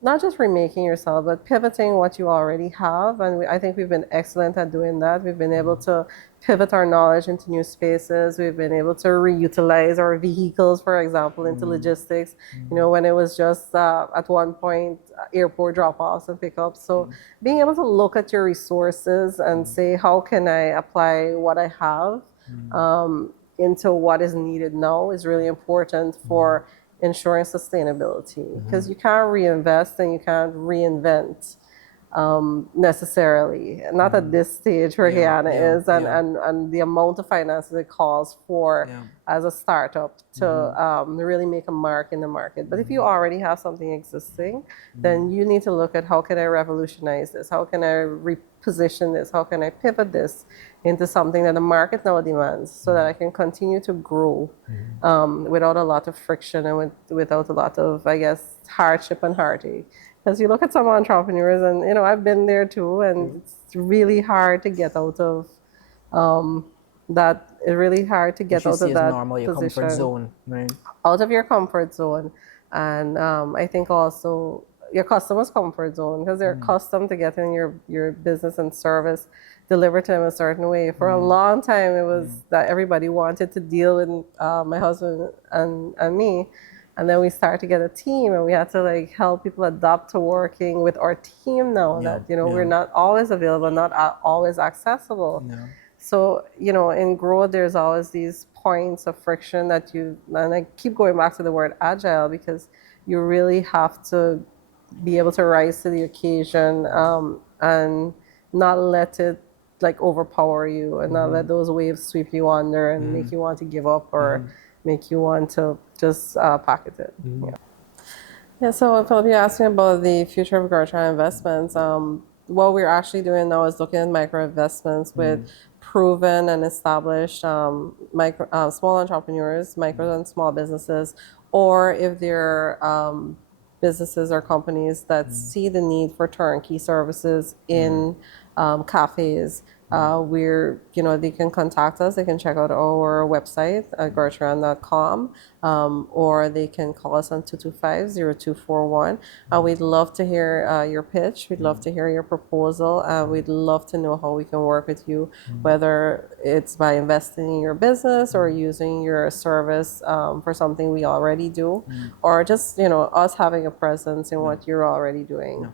not just remaking yourself, but pivoting what you already have. And I think we've been excellent at doing that. We've been able to pivot our knowledge into new spaces. We've been able to reutilize our vehicles, for example, into logistics. You know, when it was just at one point airport drop-offs and pickups. So being able to look at your resources and say, how can I apply what I have into what is needed now is really important for ensuring sustainability, because you can't reinvest and you can't reinvent necessarily, not at this stage where Guyana is, and the amount of finances it calls for as a startup to really make a mark in the market. But if you already have something existing, then you need to look at, how can I revolutionize this? How can I reposition this? How can I pivot this into something that the market now demands, so that I can continue to grow without a lot of friction and without a lot of, I guess, hardship and heartache. Because you look at some entrepreneurs, and you know, I've been there too, and it's really hard to get out of that. It's really hard to get you out see of as that normal, your position, comfort zone, right? out of your comfort zone, and I think also your customers' comfort zone, because they're accustomed to getting your business and service delivered to them a certain way. For a long time, it was that everybody wanted to deal with my husband and me. And then we started to get a team, and we had to like help people adapt to working with our team now, that, you know, we're not always available, not always accessible. So, you know, in growth, there's always these points of friction that and I keep going back to the word agile, because you really have to be able to rise to the occasion, and not let it like overpower you, and not let those waves sweep you under and make you want to give up, or make you want to just pocket it. Yeah, so Philip, you asked me about the future of Gertrude investments. What we're actually doing now is looking at micro investments with proven and established small entrepreneurs, micro and small businesses, or if they're businesses or companies that see the need for turnkey services in cafes. You know, they can contact us. They can check out our website at gertrude.com, or they can call us on 225-0241. We'd love to hear your pitch. We'd love to hear your proposal. We'd love to know how we can work with you, whether it's by investing in your business or using your service for something we already do, or just, you know, us having a presence in what you're already doing.